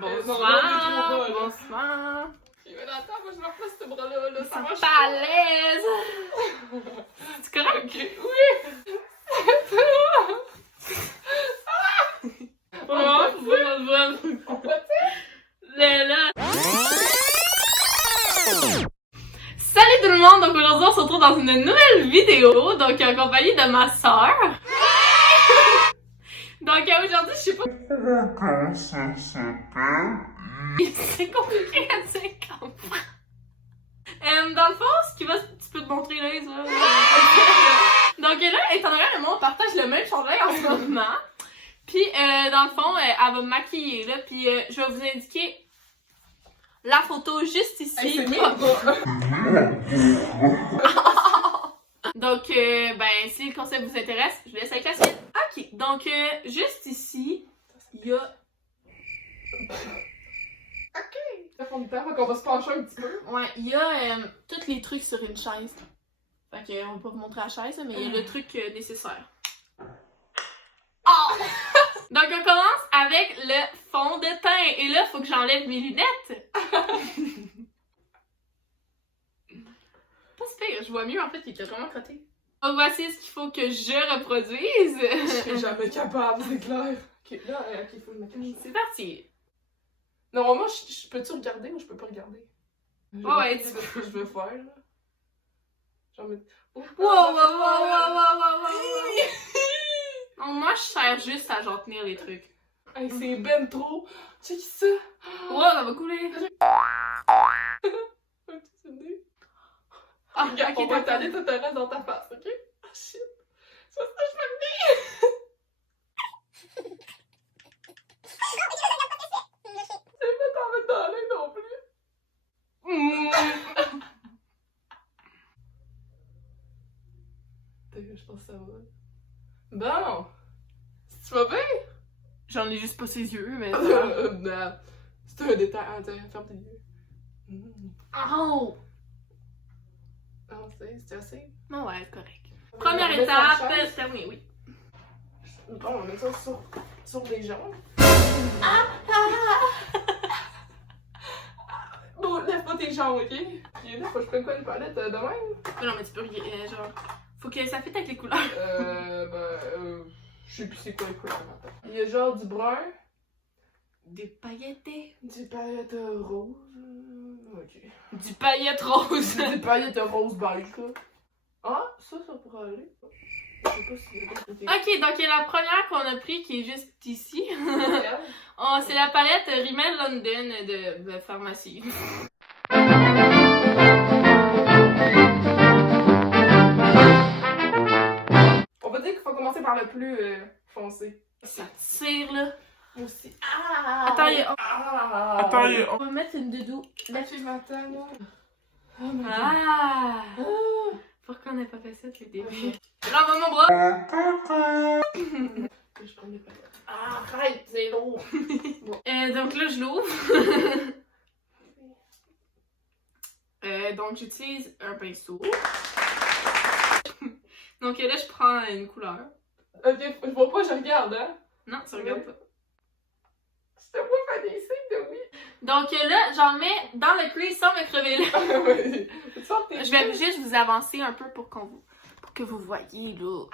Bonsoir. Bonsoir. Attends, moi je me replace ce bras-là, là, ça marche pas à l'aise. C'est correct? Okay. Oui! Salut tout le monde! Donc aujourd'hui on se retrouve dans une nouvelle vidéo, donc en compagnie de ma soeur. Donc aujourd'hui je sais pas... C'est compliqué à dire comme... dans le fond, ce qui va... Tu peux te montrer là, ça. Donc là, étant donné que on partage le même chandail en ce moment. Puis dans le fond, elle va me maquiller là, puis je vais vous indiquer la photo juste ici. Hey, donc, ben, si le concept vous intéresse, je laisse avec la suite. Ok, donc juste ici, il y a... Ok! Ça fond du temps, donc on va se pencher un petit peu. Ouais, il y a tous les trucs sur une chaise. Fait que, on va pas vous montrer la chaise, mais il y a le truc nécessaire. Oh! Donc, on commence avec le fond de teint. Et là, il faut que j'enlève mes lunettes. Pas super, je vois mieux en fait, il était vraiment crotté. Donc, voici ce qu'il faut que je reproduise. Je serais jamais capable, c'est clair. Ok, là, ok, faut le maquillage. C'est parti. Non, moi, je peux-tu regarder ou je peux pas regarder? Ouais, c'est ce que je veux faire, là. Genre, wow, wow, wow, wow, wow, wow, wow. Oh, moi, je sers juste à genre tenir les trucs. Hey, c'est ben trop. Check ça. Wow, ça va couler. Un petit nez. Ah, Regarde, ok, on va t'as t'aller tout le reste dans ta face, ok? Ah, shit. C'est ça, je me dis. C'est pas t'en mettre dans l'œil non plus. Je pense que ça va. Bon. Tu vas bien? J'en ai juste pas ses yeux, mais... Non. C'est un détail. Attends, ferme tes yeux. Oh! Non, c'est assez. Non, ouais, c'est correct. Première étape, terminée, oui. Bon, on met ça sur des jambes. Bon, lève pas tes jambes, ok? Puis là, faut que je prenne quoi, une palette de même? Non, mais tu peux regarder, genre... Faut que ça fitte avec les couleurs. Je sais plus c'est quoi les couleurs maintenant. Il y a genre du brun. Des pailletés. Des paillettes roses. Ok. Du paillette rose. Des paillettes rose beige, là. Ah, ça pourrait aller. Je sais pas si... Ok, donc il y a la première qu'on a pris qui est juste ici. Oh, c'est la palette Rimmel London de pharmacie. On va dire qu'il faut commencer par le plus foncé. Ça tire là. Aussi. Attends, Attends, on va mettre une doudou. là-dessus, m'attends, là. Ah! Pourquoi on n'a pas fait ça depuis le début? Là, on va mon bras! Je prends des palettes. Ah, arrête, c'est lourd! Donc là, je l'ouvre. Donc j'utilise un pinceau. Donc là, je prends une couleur. Ok, je vois pas, je regarde, hein? Non, tu regardes pas. Je te vois faire des signes de oui. Donc là, j'en mets dans le crease sans me crever là. Je vais juste vous avancer un peu pour que vous voyez là.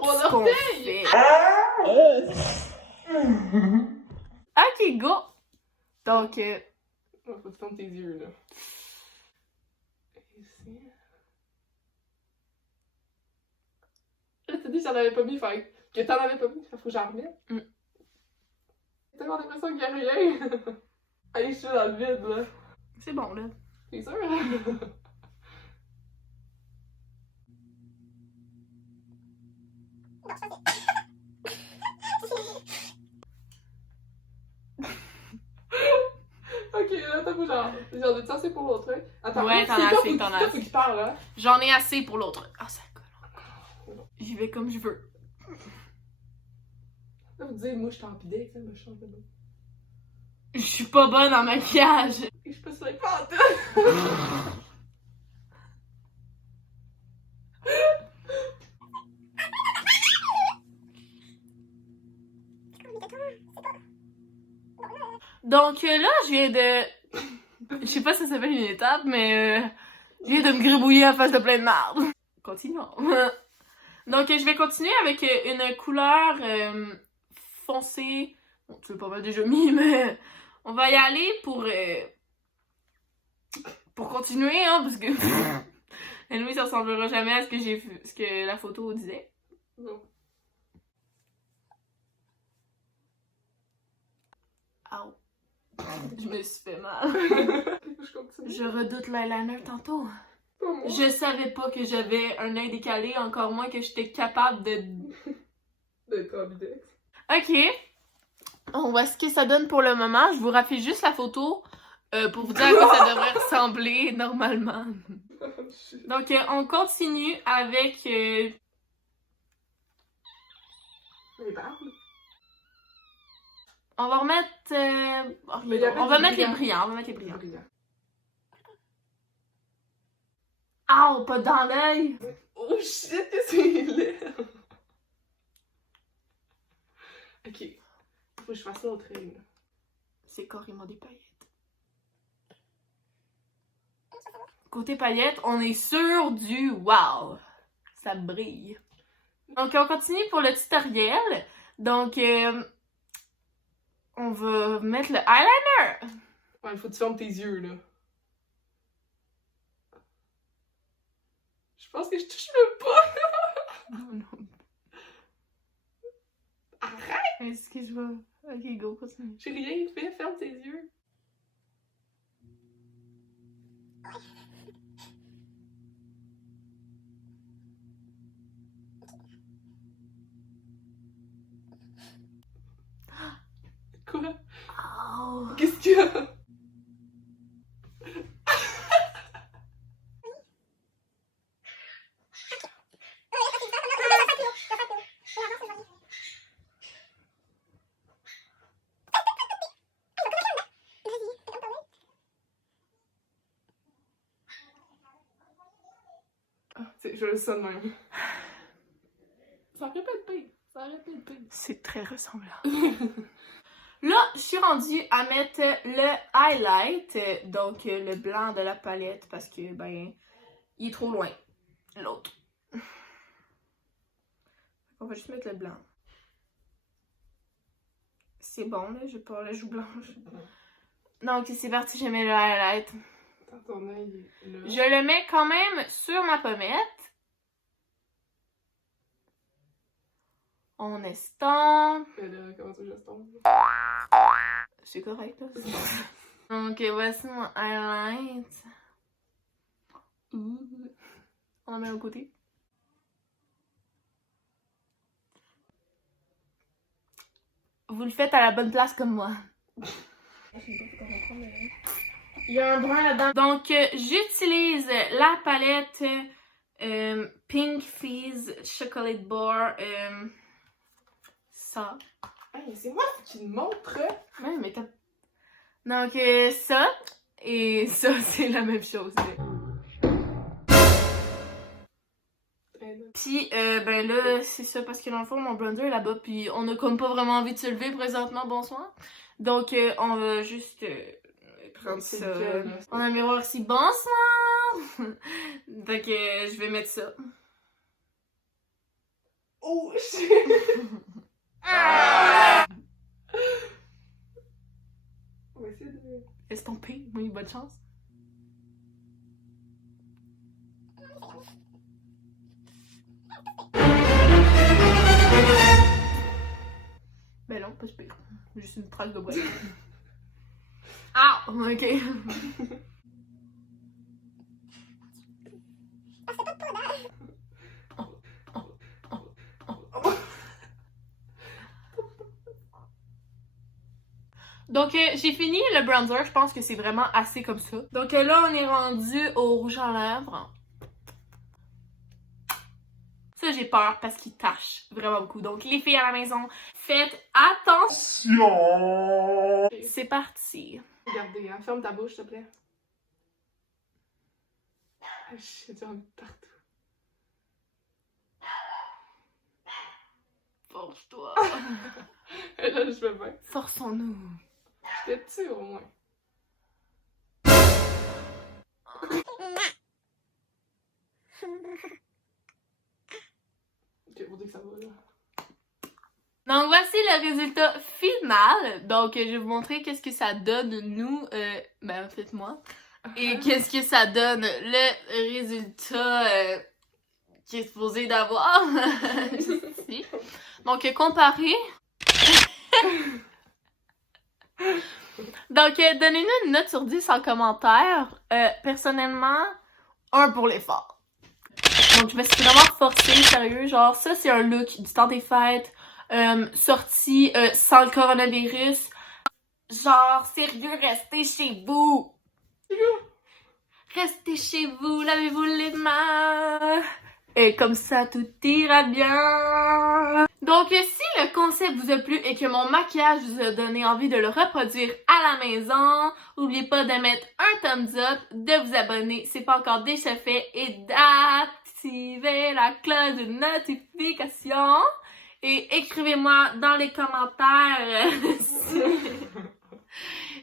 Mon orteil! Ok, go! Donc, Faut que tu tournes tes yeux, là. Ici. Là, t'as dit que j'en avais pas mis, fait que t'en avais pas mis, faut que j'en remette. J'ai tellement l'impression qu'il y a rien. Allez, je suis dans le vide, là. c'est bon là. T'es sûr? Ok, là, t'as j'en ai assez pour l'autre, hein? Attends, Ouais, t'en as assez, t'en as Faut assez. qu'il parle, hein? J'en ai assez pour l'autre. Ah, ça colle encore. J'y vais comme je veux. Là, vous dites, moi, je suis en pidex, mais je change de nom. Je suis pas bonne en maquillage. Et je peux se pas en tout. Donc là, je viens de... Je sais pas si ça s'appelle une étape, mais je viens de me gribouiller à face de plein de marde. Continuons. Donc je vais continuer avec une couleur foncée. Bon, tu l'as pas mal déjà mis, mais on va y aller pour continuer, hein, parce que Louis, ça ressemblera jamais à ce que la photo disait. Non. Au. Je me suis fait mal. Je continue. Je redoute l'eyeliner tantôt. Pas moi. Je savais pas que j'avais un œil décalé, encore moins que j'étais capable de... D'être ambidextre. Ok. On voit ce que ça donne pour le moment. Je vous rappelle juste la photo pour vous dire à quoi ça devrait ressembler normalement. Donc, on continue avec... Les barbes. On va remettre... on va mettre les brillants. On va mettre les brillants. Ah, pas dans l'œil! Oh shit, que c'est laid! Ok. Faut que je fasse l'autre œil. C'est carrément des paillettes. Côté paillettes, on est sur du wow! Ça brille. Donc, on continue pour le tutoriel. Donc, on va mettre le eyeliner. Ouais, faut que tu fermes tes yeux, là. Je pense que je touche même pas! Non, non. Arrête! Excuse-moi. Ok, go, continue. J'ai rien fait, ferme tes yeux. Quoi? Oh. Qu'est-ce qu'il y a? Je le sens de même. Ça aurait pas de pire. Ça aurait pas de pire. C'est très ressemblant. Là, je suis rendue à mettre le highlight, donc le blanc de la palette, parce que, ben, il est trop loin, l'autre. On va juste mettre le blanc. C'est bon, là, j'ai pas la joue blanche. Donc, c'est parti, je mets le highlight. Attends, ton œil est là. Je le mets quand même sur ma pommette. On estompe. Mais là, comment ça, j'estompe? C'est correct, là. Donc, voici mon highlight. On le met au côté. Vous le faites à la bonne place comme moi. Il y a un brun là-dedans. Donc, j'utilise la palette Pink Fizz Chocolate Bar. Ça. Hey, c'est moi qui te montre! Ouais, mais t'as... Donc, ça et ça, c'est la même chose. Puis, ben là, c'est ça, parce que dans le fond, mon blender est là-bas, puis on a comme pas vraiment envie de se lever présentement, bonsoir. Donc, on va juste prendre ça. On a un miroir ici, bonsoir! Donc, je vais mettre ça. Oh, shit! On va essayer de... Estomper, oui, bonne chance. Ben non, pas super. Juste une trace de bois. Ah! Ok. Donc, j'ai fini le bronzer. Je pense que c'est vraiment assez comme ça. Donc là, on est rendu au rouge à lèvres. Ça, j'ai peur parce qu'il tâche vraiment beaucoup. Donc, les filles à la maison, faites attention! C'est parti. Regardez, hein. Ferme ta bouche, s'il te plaît. Ah, j'ai du envie partout. Force-toi. Là, je vais bien. Forçons-nous. T'es-tu au moins? Ok, on dit que ça va, là. Donc voici le résultat final. Donc je vais vous montrer qu'est-ce que ça donne nous, ben en fait moi. Et qu'est-ce que ça donne le résultat qui est supposé d'avoir ici. Donc comparé. Donc donnez-nous une note sur 10 en commentaire. Personnellement, 1 pour l'effort. Donc je me suis vraiment forcée, sérieux, genre ça c'est un look du temps des fêtes. Sortie sans le coronavirus. Genre, sérieux, restez chez vous. Restez chez vous, lavez-vous les mains. Et comme ça, tout ira bien. Donc, si le concept vous a plu et que mon maquillage vous a donné envie de le reproduire à la maison, n'oubliez pas de mettre un thumbs up, de vous abonner si c'est pas encore déjà fait et d'activer la cloche de notification. Et écrivez-moi dans les commentaires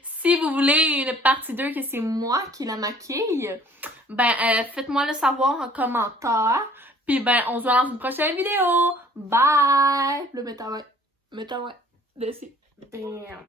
si vous voulez une partie 2 que c'est moi qui la maquille. Ben, faites-moi le savoir en commentaire. Puis ben, on se voit dans une prochaine vidéo. Bye! Là, mets ta main. Dessus. Bam!